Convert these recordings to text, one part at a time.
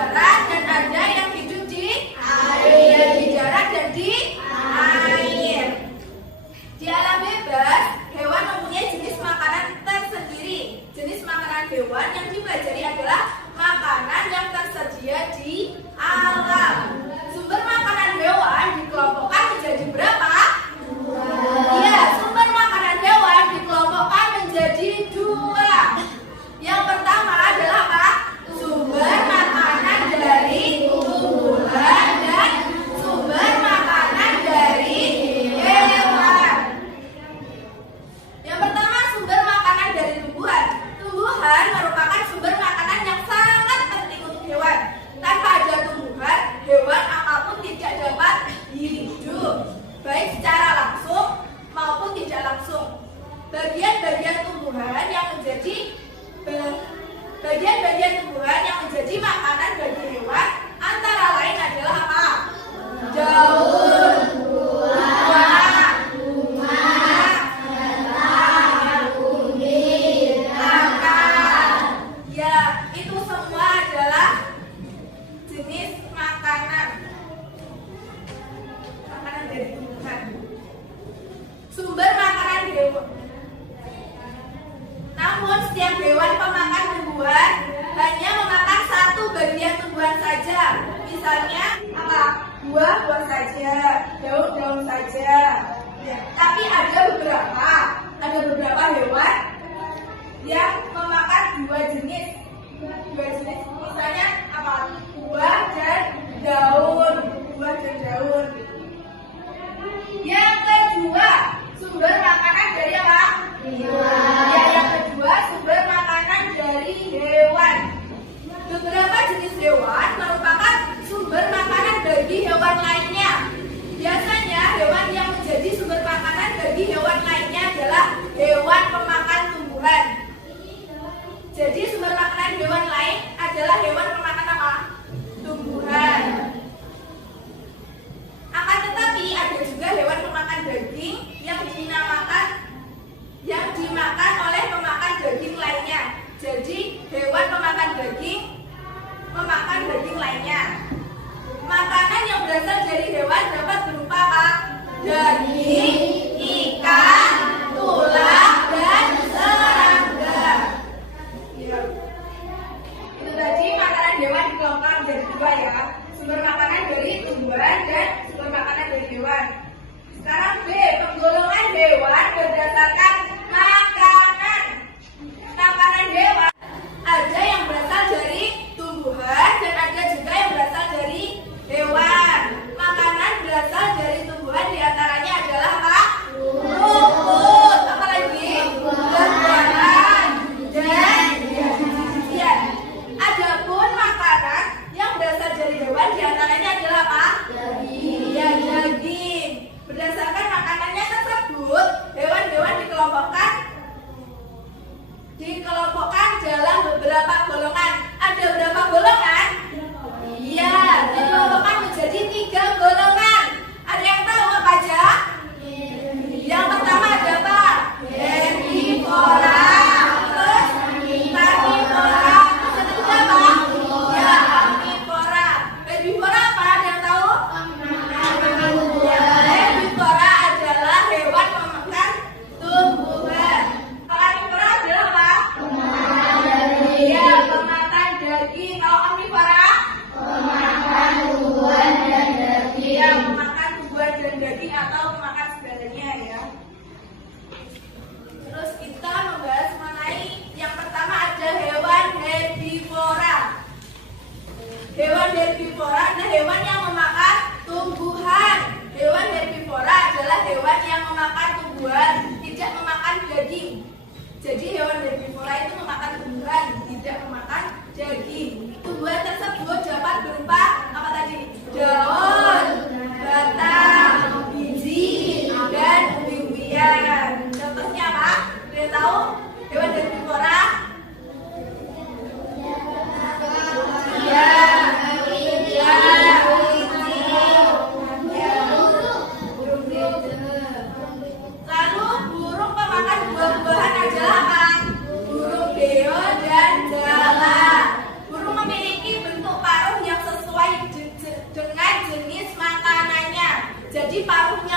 darat dan ada yang hidup di air. Di darat dan di air. Di alam bebas, hewan mempunyai jenis makanan tersendiri. Jenis makanan hewan yang dipelajari adalah makanan yang tersedia di alam. Sumber makanan hewan dikelompokkan menjadi berapa? Iya, sumber makanan hewan dikelompokkan menjadi 2. Yang pertama adalah apa? Sumber makanan dari tumbuhan dan sumber makanan dari hewan. Yang pertama, sumber makanan dari tumbuhan. Tumbuhan merupakan sumber makanan yang sangat penting untuk hewan. Tanpa ada tumbuhan, hewan apapun tidak dapat hidup, baik secara langsung maupun tidak langsung. Bagian-bagian tumbuhan yang menjadi makanan bagi hewan antara lain adalah apa? Daun, buah, bunga, batang, kulit, akar. Ya, itu semua adalah jenis makanan dari tumbuhan. Sumber makanan hewan. Namun setiap hewan pemakan tumbuhan hanya memakan satu bagian tumbuhan saja. Misalnya apa? Buah saja, daun saja. Ya, tapi ada beberapa hewan yang memakan dua jenis. Misalnya apa? Buah dan daun. Yang kedua, sumber makanan dari apa? Ya, yang kedua, sumber makanan dari hewan. Beberapa jenis hewan merupakan sumber makanan bagi hewan lainnya. Biasanya hewan yang menjadi sumber makanan bagi hewan lainnya adalah hewan pemakan tumbuhan. Jadi sumber makanan hewan lain adalah hewan pemakan apa? Tumbuhan. Akan tetapi ada juga hewan pemakan daging yang dimakan oleh pemakan daging lainnya. Jadi hewan pemakan daging memakan daging lainnya. Makanan yang berasal dari hewan dapat berupa apa? Daging, ikan, tulang, dan serangga. Ya. Itu tadi makanan hewan dikelompokkan menjadi 2 ya. Sumber makanan dari tumbuhan dan sumber makanan dari hewan. Sekarang B, penggolongan hewan berdasarkan makanan. Makanan hewan ada yang berasal dari tumbuhan dan ada juga yang berasal dari hewan. Makanan berasal dari tumbuhan diantaranya adalah apa? Rumput, apa lagi? Buah-buahan dan biji-bijian. Adapun makanan yang berasal dari hewan diantaranya adalah apa? Ya, daging. Berdasarkan makanannya tersebut, hewan-hewan dikelompokkan dalam beberapa golongan. Ada berapa golongan? Iya, dikelompokkan menjadi 3 golongan. Ada yang tahu apa aja? Yang pertama ada apa? Herbivora. Terus karnivora. Terus ketiga apa? Ya, omnivora. Herbivora apa? Ada yang tahu? Ya, herbivora adalah hewan pemakan tumbuhan. Karnivora adalah apa? Ya, pemakan daging. Kalau omnivora? Pemakan tumbuhan dan daging. Ya, memakan tumbuhan dan daging atau memakan segalanya ya. Terus kita membahas mengenai yang pertama ada hewan herbivora. Hewan herbivora adalah hewan yang memakan tumbuhan. Hewan herbivora adalah hewan yang memakan tumbuhan, tidak memakan daging. Jadi hewan herbivora itu memakan tumbuhan, tidak memakan daging. Tumbuhan tersebut dapat berupa apa tadi? Daun, batang, biji, dan umbi-umbian. Contohnya apa? Kalian tahu hewan herbivora? Ya, lalu burung pemakan buah-buahan adalah apa? Burung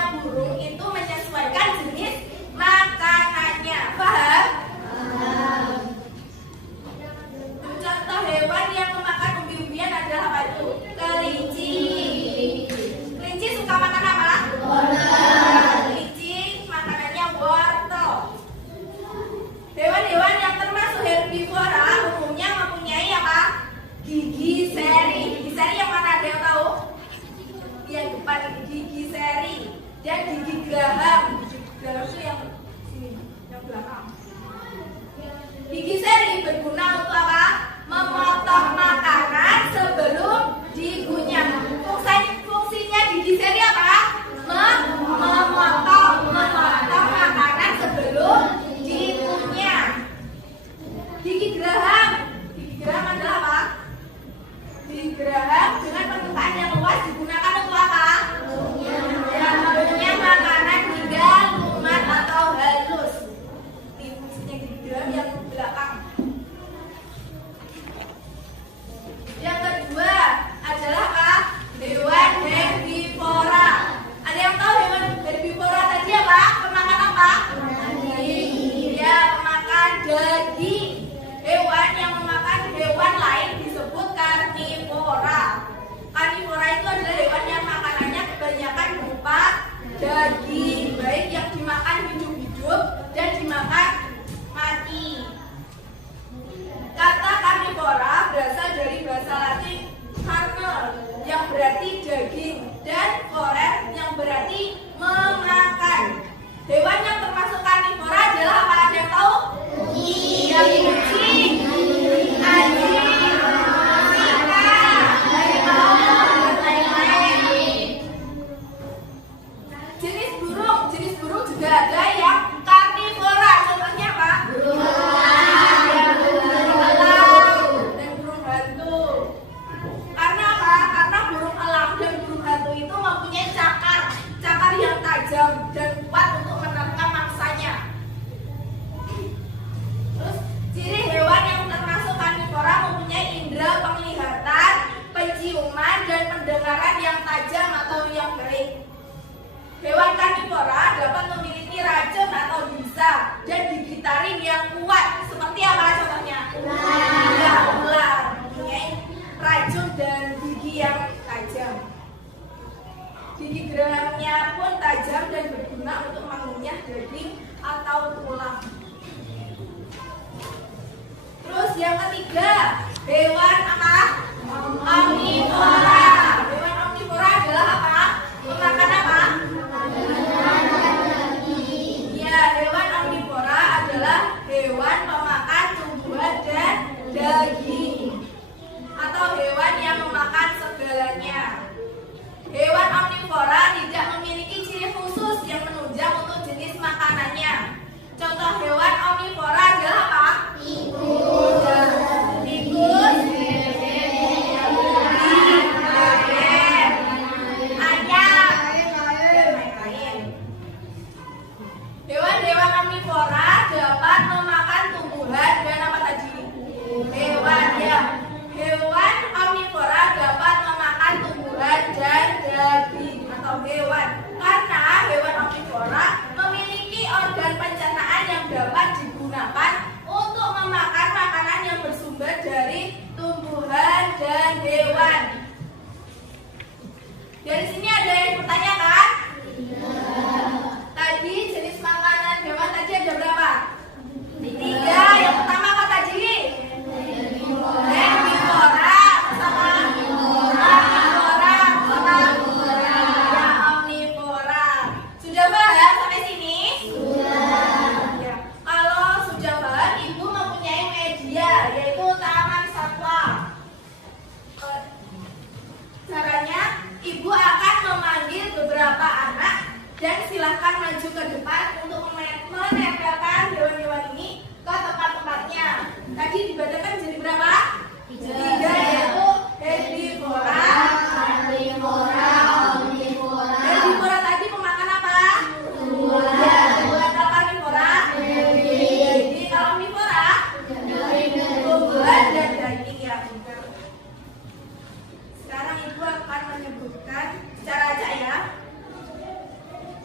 setiap burung itu menyesuaikan jenis makanannya. Paham? Contoh hewan yang memakan umbi-umbian adalah apa itu? Kelinci. Kelinci suka makan apa? Kelinci makanannya wortel. Hewan-hewan yang termasuk herbivora umumnya mempunyai apa? Gigi seri. Gigi seri yang mana, ada yang tahu? Yang depan ini gigi seri dan gigi geraham. Gigi geraham itu yang sini, yang belakang. Gigi seri berguna untuk apa? Memotong makanan sebelum dikunyah. Fungsinya gigi seri apa? Memotong makanan sebelum dikunyah. Gigi geraham adalah apa? Gigi geraham dengan permukaan yang luas digunakan untuk apa? Ya, mengunyah makanan hingga lumat atau halus. Ini fungsinya gigi geraham yang belakang. Yang kedua adalah apa? Hewan herbivora. Ada yang tahu hewan herbivora tadi apa? Pemakan apa? Ya, pemakan daging. Hewan yang memakan hewan lain disebut karnivora. Karnivora itu adalah hewan yang makanannya kebanyakan berupa daging, baik yang dimakan hidup-hidup dan dimakan mati. Kata karnivora berasal dari bahasa Latin carne yang berarti daging dan vorer yang berarti memakan. Hewan yang termasuk karnivora adalah apa? Ada yang tahu? Iya, kucing, anjing, singa, harimau, dan lain-lain. Jenis burung juga ada yang karnivora. Contohnya apa? Burung elang dan burung hantu. Karena apa? Karena burung elang dan burung hantu itu mempunyai cakar yang tajam dan kuat untuk menerkam mangsanya. Terus ciri hewan yang termasuk karnivora mempunyai indera penglihatan, penciuman, dan pendengaran yang tajam atau yang kering. Hewan karnivora dapat memiliki racun atau bisa dan gigitarin yang kuat. Seperti apa contohnya? Ular mempunyai racun dan gigi yang tajam. Gigi gerahamnya pun tajam dan berguna untuk mengunyah daging atau tulang. Terus yang ketiga, hewan apa? Omnivora. Hewan omnivora adalah apa? Memakan apa? Ya, hewan omnivora adalah hewan pemakan tumbuhan dan daging atau hewan yang memakan segalanya. Hewan omnivora tidak memiliki ciri khusus yang menunjang untuk jenis makanannya. Contoh hewan omnivora adalah apa? Tikus, ayam, dan lain-lain. Hewan-hewan omnivora dapat memakan tumbuhan dan apa tadi? Hewan omnivora dapat memakan tumbuhan dan daging atau hewan. Karena hewan omnivora memiliki organ pencernaan yang dapat digunakan untuk memakan makanan yang bersumber dari tumbuhan dan hewan. Dari sini ada yang bertanya kan? Tadi jenis makanan hewan tadi ada berapa? 3. Yang pertama apa tadi? Herbivora sama omnivora. Sudah paham sampai sini? Sudah. Ya. Kalau sudah paham, Ibu mempunyai media yaitu taman satwa. Caranya, Ibu akan memanggil beberapa anak dan silahkan maju ke depan untuk menempelkan hewan-hewan ini ke tempat-tempatnya. Tadi dibedakan jadi berapa? 3, yaitu herbivora, karnivora, omnivora. Herbivora tadi memakan apa? Tumbuhan. Kalau karnivora? Jadi kalau omnivora? Tumbuhan dan daging ya. Sekarang Ibu akan menyebutkan secara acak ya.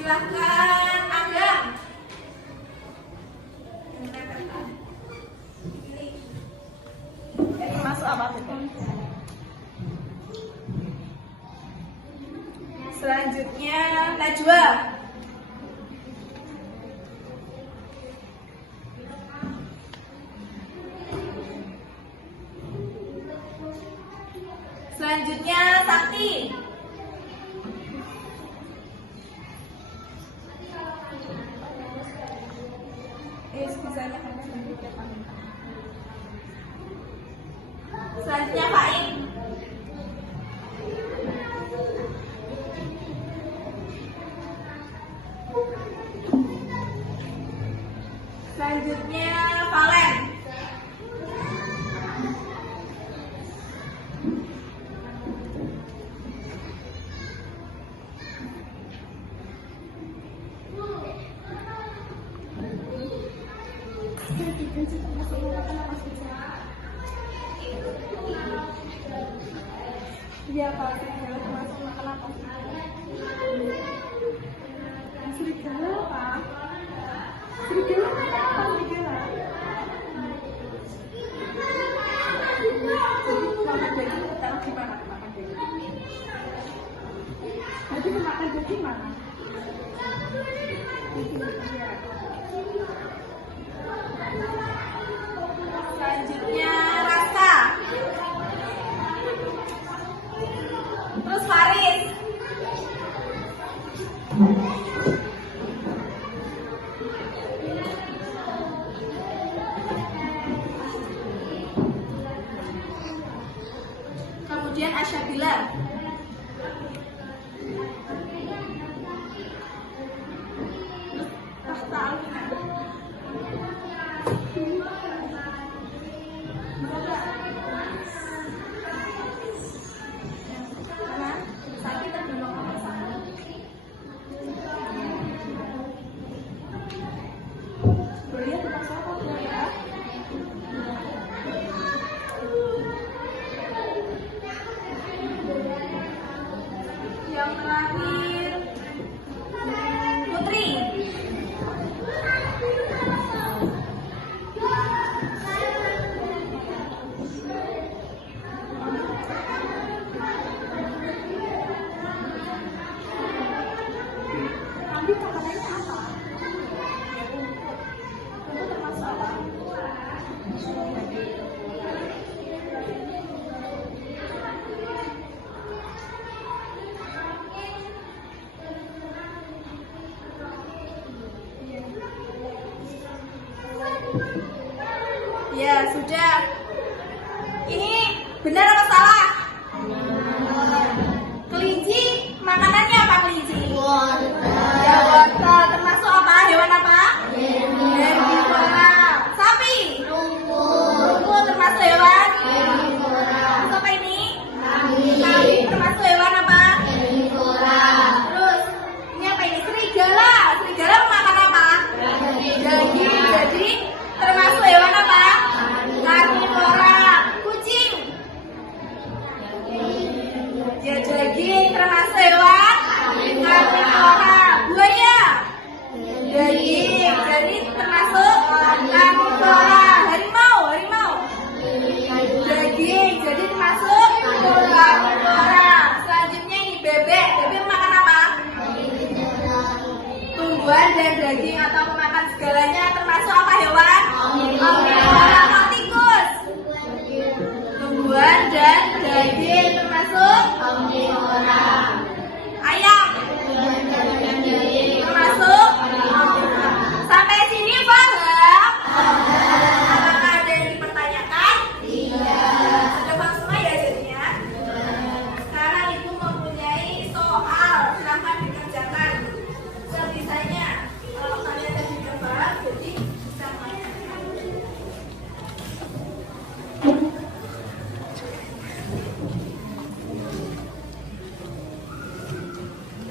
Silahkan Agam. Masuk apa itu? Selanjutnya Najwa. Selanjutnya Sakti. Selanjutnya Fain. Selanjutnya Valen. Iya, kalau serigala termasuk makan apa? Serigala apa? Serigala makan apa serigala? Makan daging taruh di mana? Makan daging. Jadi makan daging mana? Selanjutnya Rasa. Terus Faris. Kemudian Asyabila. Tahta Alina. Yang terakhir Putri. Nanti makanannya apa? Itu termasuk apa? Ya, sudah. Ini benar atau salah? Kelinci, makanannya apa kelinci? Ya, wortel. Termasuk apa? Hewan apa? Herbivora. Sapi? Itu termasuk hewan? Terus apa ini? Kambing termasuk hewan apa? Terus, ini apa ini? Serigala. Serigala makan apa? Daging. Jadi, termasuk hewan apa? Karnivora. Kucing. Ya, daging termasuk hewan karnivora. Buaya. Daging. Jadi termasuk karnivora. Harimau. Harimau. Daging. Jadi termasuk karnivora. Selanjutnya ini bebek. Bebek makan apa? Tumbuhan dan daging atau memakan segalanya termasuk apa hewan? Omnivora. Apa tikus? Tumbuhan dan daging termasuk omnivora. Ayam termasuk omnivora. Sampai sini paham? Apakah ada yang dipertanyakan? Sudah paham semua ya jadinya? Sekarang ibu mempunyai soal, silahkan dikerjakan sebisanya. Kalau kalian tadi sudah paham, jadi bisa mengerjakan.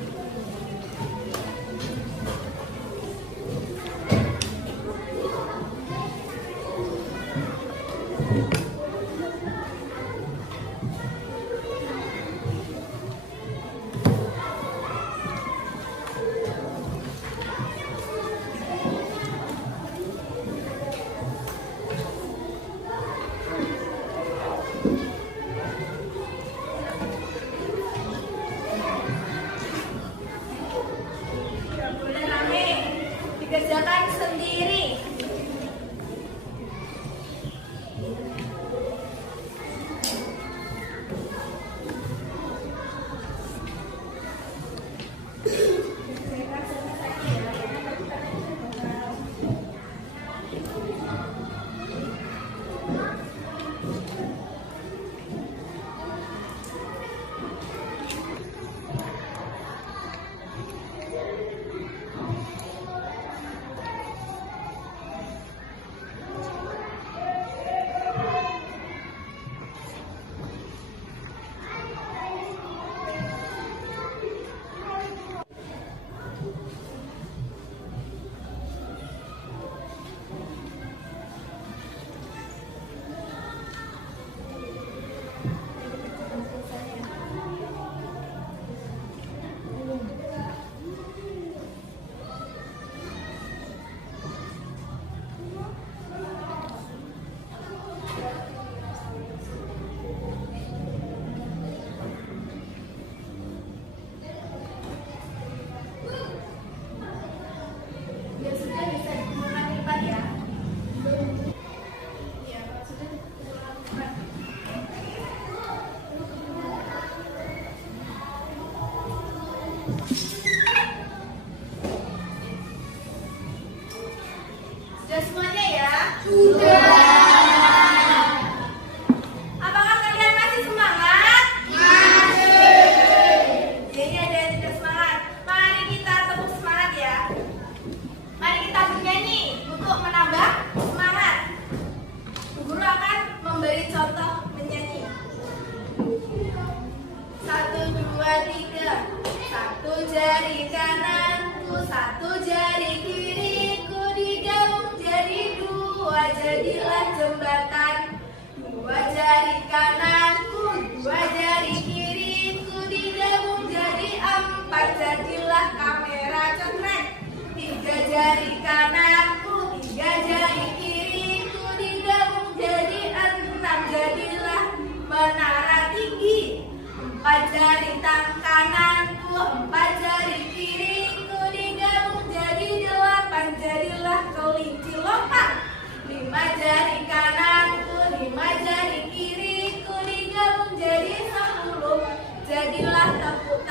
Sudah semuanya ya? Sudah. Apakah kalian masih semangat? Masih. Jadi ada yang tidak semangat. Mari kita tepuk semangat ya. Mari kita bernyanyi untuk menambah semangat. Bu Guru akan memberi contoh menyanyi. 1, 2, 3. 1 jari kananku, 1 jari kiriku digabung jadi 2, jadilah jembatan. 2 jari kananku, 2 jari kiriku digabung jadi 4, jadilah kamera contreng. 3 jari kananku, 3 jari kiriku digabung jadi 6, jadilah menara tinggi. 4 jari kananku, 4 jari kiriku digabung jadi 8, jadilah kelinci lompat. 5 jari kananku, 5 jari kiriku digabung jadi 10, jadilah tepuk